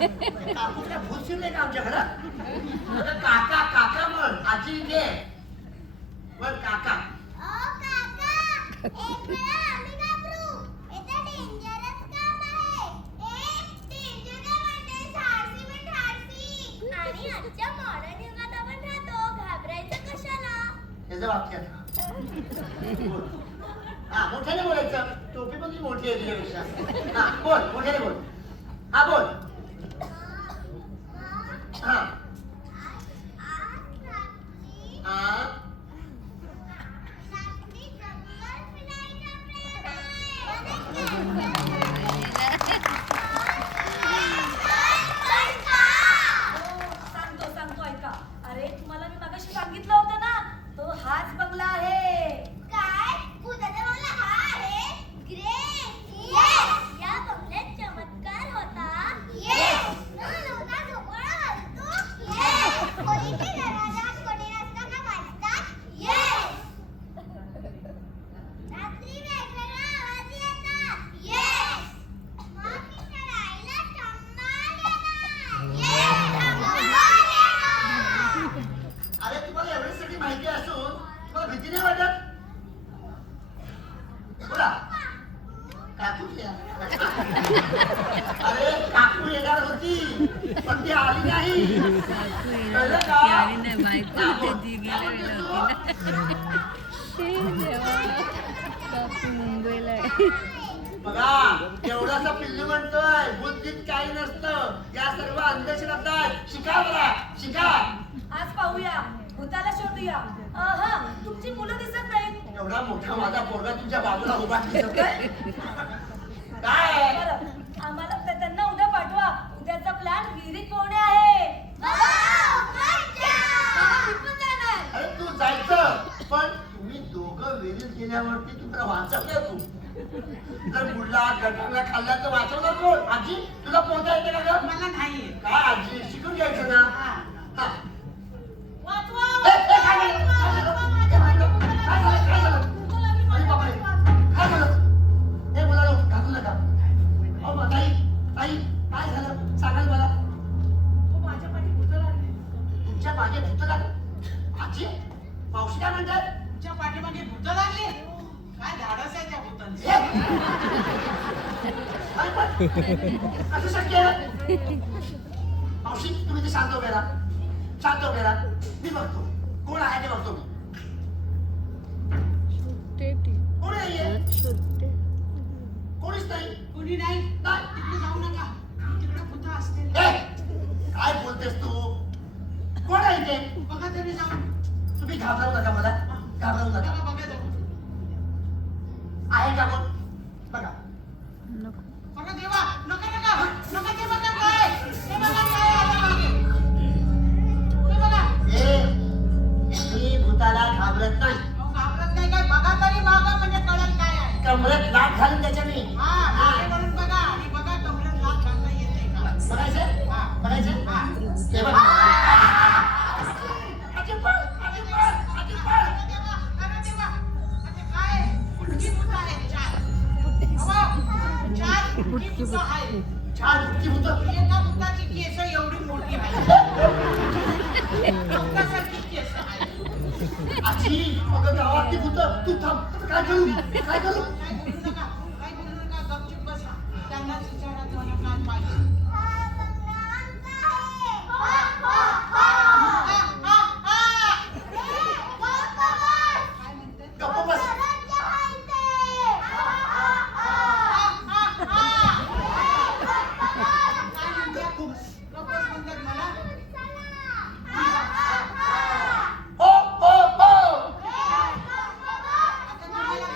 काकू काय भूत शिरले का आमच्या घरात? काका काका म्हण, आजी घे म्हण काका. त्याचं वाक्य हा मोठ्याने बोलायचं. टोपी पण ती मोठी आहे तुझ्यापेक्षा. हा बोल, मोठ्याने बोल. हा बोल. हा सांगतो ऐका. अरे तुम्हाला मी मगाशी सांगितलं होतं ना, तो हाच बंगला आहे. काय भूताचा बंगला हा आहे? ग्रेट. येस. या बंगल्यात चमत्कार होता. येस. नवरा झोपाळा घालतो. येस. खोलीचे दरवाजा कठीण असताना वाजतात. येस. रात्री वेगवेगळ्या आवाज येतात. येस. मग चढायला कमाल येणार. येस. कमाल येणार. अरे तुम्हाला एवढी सगळी माहिती असून तुम्हाला भीती नाही वाटत? बोला. काकू अरे काकू येणार होती पण ती आली नाही. कळलं का? मुंबईला बघा एवढासा पिल्लू म्हणतोय बुद्धीत काही नसतं. या सर्व अंधश्रद्धा आहेत. शिका बघा शिका. आज पाहूया, भूताला शोधूया. हा तुमची मुलं दिसत नाहीत. एवढा मोठा माझा पोरगा तुमच्या बाजूला उभा दिसतोय. काय बरं, आम्हाला त्यांना उद्या पाठवा. उद्याचा प्लॅन विहिरीत पोहणे आहे. मी पण जाणार. अरे तू जायचं पण तुम्ही दोघं विहिरीत गेल्यावरती तुला वाचवलं तू. जर बुडला गटारला खाल्ला तर वाचवलं कोण? आजी तुला पोहता येते का ग? मला नाही. काय आजी शिकून घ्यायचं ना. हा. वाचवा. ए, ए, काय झालं? काय झालं? काय झालं? काय झालं? काय झालं? अरे बापरे, काय झालं? ए मुलांनो, घाबरू नका. अहो ताई, ताई, काय झालं? सांगाल मला. माझ्या पाठी भूत लागली. तुमच्या मागे भूत लागलं? आजी, मावशी काय म्हणतात? तुमच्या पाठीमागे भूत लागली. काय धाडस आहे त्या भूतांचं. अरे पण असं शक्य आहे? मावशी तुम्ही ते शांत उभे राहा. शांत उभे राहा. मी बघतो कोण आहे ते बघतो मी. कोण नाहीये? कोणीच नाही. कुणी नाही. नाही. तिकडे जाऊ नका. तिकडे भूत असते. ए, काय बोलतेस तू? कोण आहे ते? बघा तरी जाऊन. तुम्ही घाबरवू नका मला. घाबरवू नका. बघा बघा जाऊ. आहे का कोण? बघा. बघा देवा. नका नका. नका ते बघा काय. ते बघा काय आहे मागे. ते बघा. ए, मी भूताला घाबरत नाही. अहो, घाबरत नाही काय. बघा तरी मागं म्हणजे कळेल काय आहे. कमरेत लाट घालून त्याच्या मी. हा मागे वळून बघा आणि बघा कमरेत लाथ घालता येते का. बघायचं? हा. बघायचं? हा. हे बघ. अजिबात, अजिबात, अजिबात. अरे देवा. अरे देवा. अरे काय. फुटकी भूत आहे. चार. अहो, चार फुटकी भूत आहे. छान भूतची भूतं. एका भूताची केस एवढी मोठी आहे. भूतासारखी केस आहे. आजी, अगं गावातली भूतं. तू थांब. आता काय करू? काय करू? काय बोलू नका. काय बोलू नका. गपचूप बसा. त्यांनाच विचारा तुम्हाला काय पाहिजे. काय म्हणते. गप्प बस. काय म्हणते. गप्पच म्हणतात मला. हो, हो, हो. आता तुम्हाला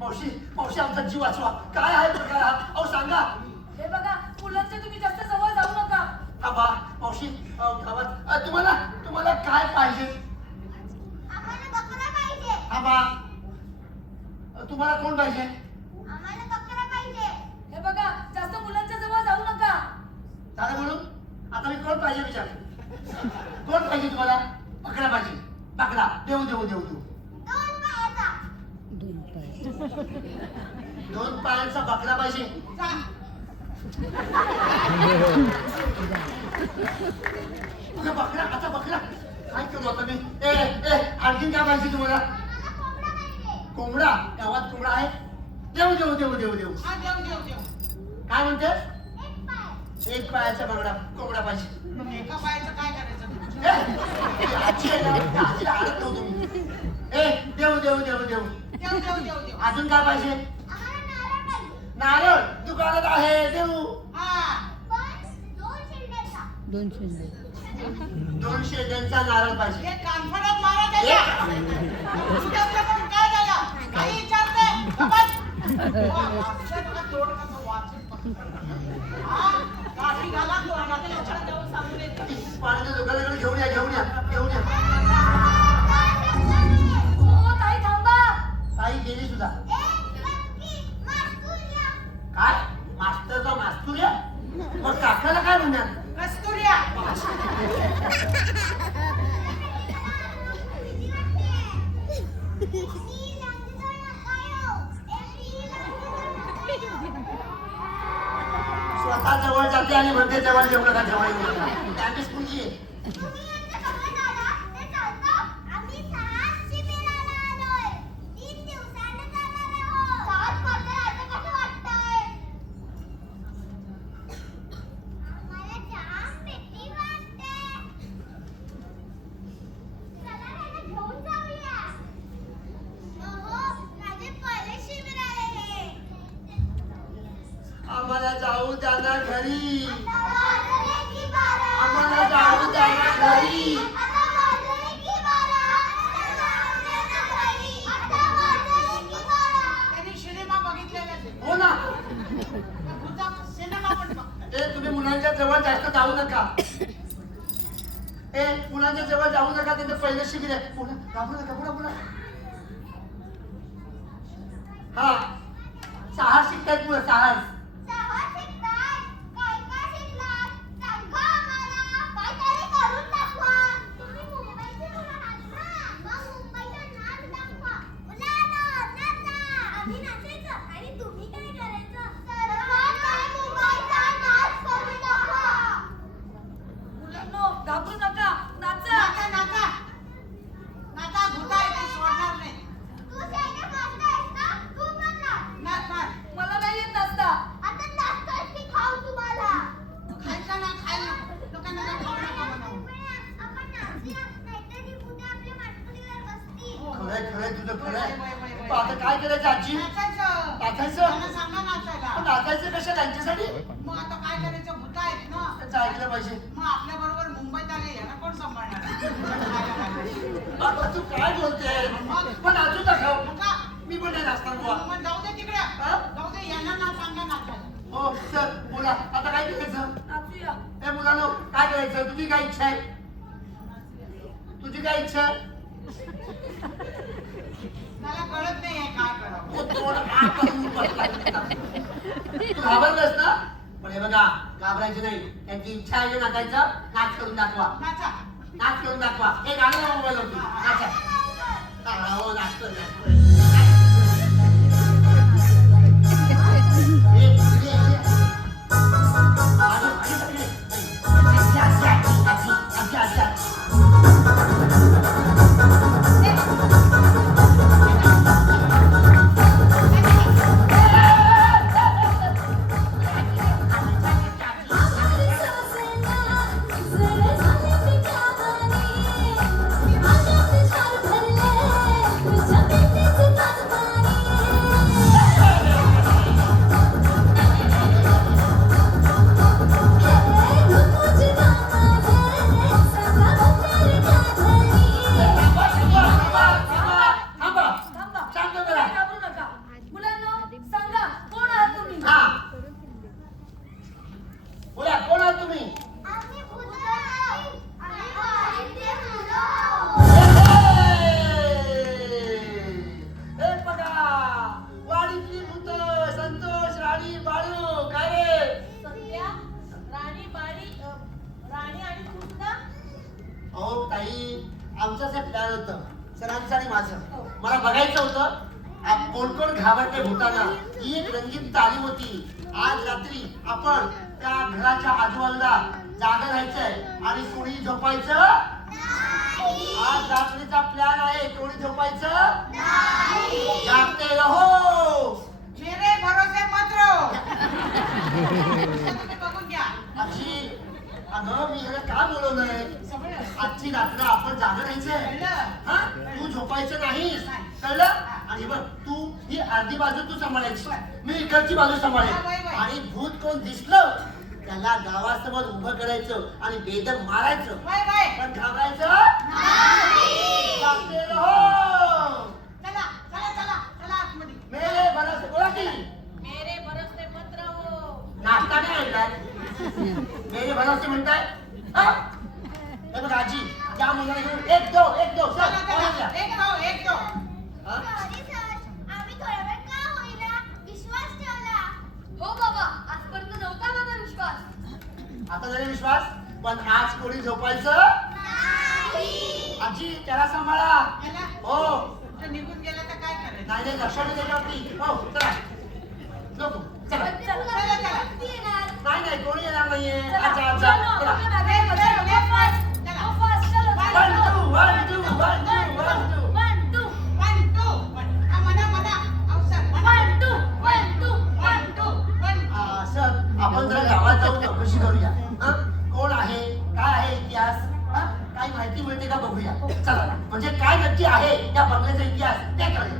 मावशी, मावशी आमचा जीव वाचवा. काय आहे प्रकार हा? अहो सांगा. हे बघा, मुलांच्या तुम्ही जास्त जवळ जाऊ नका. थांबा मावशी. गावात तुम्हाला काय पाहिजे? थांबा. तुम्हाला कोण पाहिजे? हे बघा, जास्त मुलांच्या जवळ जाऊ नका. झालं म्हणून आता मी कोण पाहिजे विचार. कोण पाहिजे तुम्हाला? बकरा पाहिजे. बकरा देऊ देऊ देऊ देऊ. 2 पायांचा बकरा पाहिजे. जा. आता बकरा काय करू आता मी? आणखीन काय पाहिजे तुम्हाला? मला कोंबडा पाहिजे. कोंबडा? गावात कोंबडा आहे? देऊ. हा, देऊ. काय म्हणतेस? एक पाय. 1 पायाचा कोंबडा पाहिजे. मग एका पायाचं काय करायचं? आजी आहे ना, आजीला आणत नव्हतो मी. देऊ. देऊ. अजून काय पाहिजे? आम्हाला नारळ पाहिजे. नारळ दुकानात आहे, देऊ. हा. पण 2 शेंड्याचा. 2 शेंड्यांचा नारळ पाहिजे. हे कानफडत मारा त्याच्या. तुझ्याकडे पण काय झालं? काही विचारते? बाबा. वाचन तोड कसं वाचन. हा, काठी घाला तोंडात लक्षात देऊन सांगून येते. पाण्याच्या दुकानाकडे घेऊन या. हो ताई थांबा. ताई गेली सुद्धा. काय? मास्तरचा मास्तुर्या? मग काकाला काय म्हणणार? कस्तुऱ्या. स्वतः जवळ जाते आणि म्हणते जवळ येऊ नका. त्याची स्कूलची आहे. आम्हाला जाऊ द्या ना घरी. आम्हाला जाऊ द्या ना घरी. त्यांनी सिनेमा बघितलेला आहे. हो ना. तुझा सिनेमा पण बघ. तुम्ही मुलांच्या जवळ जास्त जाऊ नका. मुलांच्या जवळ जाऊ नका. त्यांचं पहिलं शिबिर आहे. पुन्हा. हा, साहस शिकतायत मुलं. साहस. मुलांनो घाबरू नका. नाचा. नाचा भूता आहे ते सोडणार नाही. मला नाही येत नाचता. खायचं ना खायला. लोकांना काय खाऊ नका बनवू. खरंय तुझं खरंय. आता काय करायचं आजी? नाचायचं. नाचायचं? त्यांना सांगा नाचायला. पण नाचायचं कशा त्यांच्यासाठी? मग आता काय करायचं? भूत आहेत ना. त्यांचं ऐकलं पाहिजे. मग आपल्या बरोबर मुंबईत आले याला कोण सांभाळणार? आता तू काय बोलते? पण नाचू दाखव. नका. मी पण नाही नाचणार बुवा. मग जाऊ दे तिकडे. हा? जाऊ दे यांना ना सांगा नाचायला. हो सर बोला. आता काय करायचं? नाचूया. मुलांनो काय करायचं? तुझी काय इच्छा आहे? तुझी काय इच्छा आहे? मला कळत नाहीये काय करावं. हो, तोंड आ करून बसला. तू घाबरलास ना? पण हे बघा, घाबरायचं नाही. त्यांची इच्छा आहे ना नाचायचं. नाच करून दाखवा. नाचा. नाच करून दाखवा. हे गाणं मोबाईलवरती नाचा. हो नाचतोय. आमच्याच प्लॅन होतं सरांचं आणि माझं. मला बघायचं होतं कोण कोण घाबरते भूताना. ही एक रंगीत तालीम होती. आज रात्री आपण त्या घराच्या आजूबाजूला जागा राहायचंय आणि कोणी झोपायचं. आज रात्रीचा प्लॅन आहे. कोणी झोपायचं. जागते रहो. मेरे भरोसे मत रहो. तुम्ही बघून घ्या. आजी, अगं मी ह्याला का बोलवलंय. आजची रात्र आपण जागा राहायचंय. कळलं? हा, तू झोपायचं नाही. कळलं. आणि बघ, तू ही अर्धी बाजू तू सांभाळायची, मी इकडची बाजू सांभाळेल. आणि भूत कोण दिसलं त्याला गावासमोर उभं करायचं आणि बेदम मारायचं. Bye bye. पण घाबरायचं जागते रहो. चला चला चला चला आतमध्ये. मेरे भरोसे बोला की मेरे भरोसे मत रहो. नाश्ता नाही आणलाय. मेरे भरोसे म्हणताय. हा? हे बघ आजी, त्या मुलाला घेऊन एक दो चल, चला पळून चला. जा. एक दो. हा? सॉरी सर, आम्ही थोडा वेळ का होईना विश्वास ठेवला. हो बाबा, आजपर्यंत नव्हता माझा विश्वास. आता झाले विश्वास. पण आज कोणी झोपायचं नाही. आजी, त्याला सांभाळा. गेला? हो. कुठं निघून गेला तर काय करायचं? नाही नाही, लक्ष नाही त्याच्यावरती. हो, चला नको, चला. पण चला, चला, चला. ती येणार. नाही नाही, कोणी येणार नाहीये. चला, अच्छा चलो, अच्छा, चला. आपल्या मागे बसा. Go fast. चला. Go fast, चलो, One, चलो. two, one, two, one, two, one, two. 1 2 1 2 1. म्हणा अवसर. 1 2 1 2 1 2 1. सर, आपण जरा गावात जाऊन चौकशी करूया. हा? कोण आहे, काय आहे इतिहास, हा? काही माहिती मिळते का बघूया. चला, म्हणजे काय नक्की आहे त्या बंगल्याचा इतिहास ते कळेल.